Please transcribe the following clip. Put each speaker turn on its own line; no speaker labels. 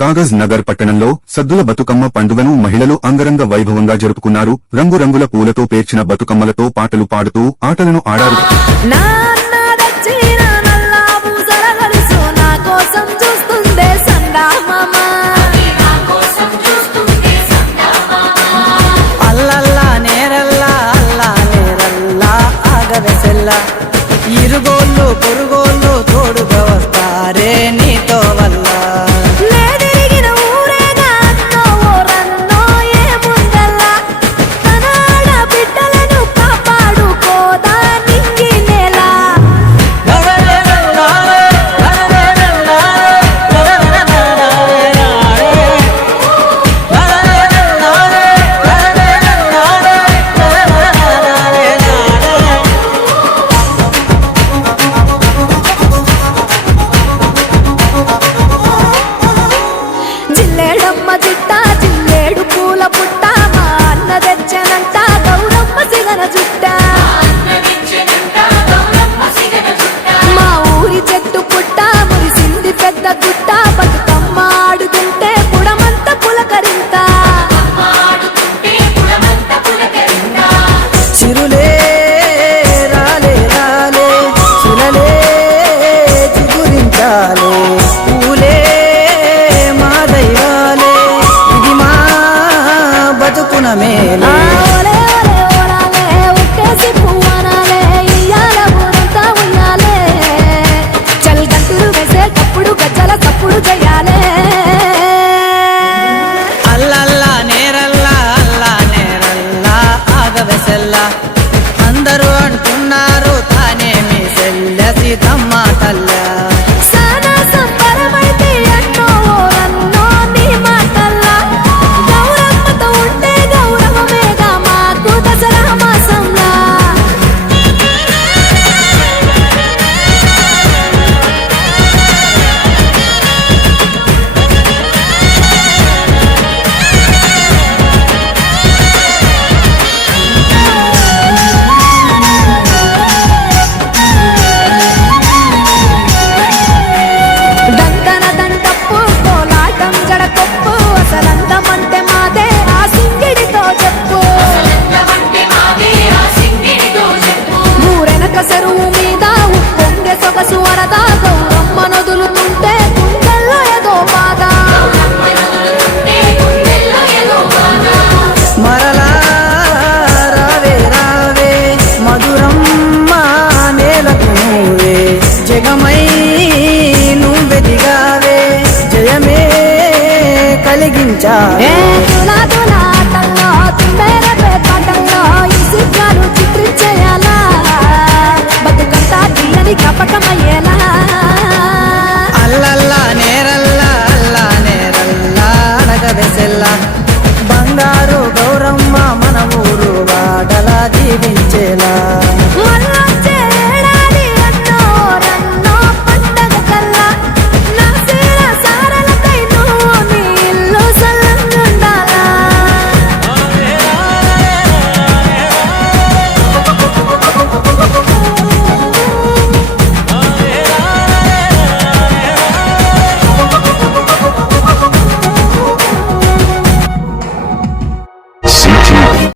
కాగజ్ నగర్ పట్టణంలో సద్దుల బతుకమ్మ పండుగను మహిళలు అంగరంగ వైభవంగా జరుపుకున్నారు. రంగురంగుల పూలతో పేర్చిన బతుకమ్మలతో పాటలు పాడుతూ ఆటలను ఆడారు.
గుట్ట బతుకమ్మ ఆడుతుంటే పుడమంత పులకరింత
చిరులే రాలే రాలే చిలలే చిగురించాలే. పూలే మా దైవాలే ఇది మా బతుకున
ఆ
మేలే.
ఊరెనక చెరువు మీద ఉప్పొంగే సొగసు వరద? గౌరమ్మ నదులుతుంటే గుండెల్లో ఏదో బాధ.
మరలా రావే రావే మధురమ్మ నేలకు నువ్వే జగమై నువ్వెదిగావే జయమే కలిగించావే.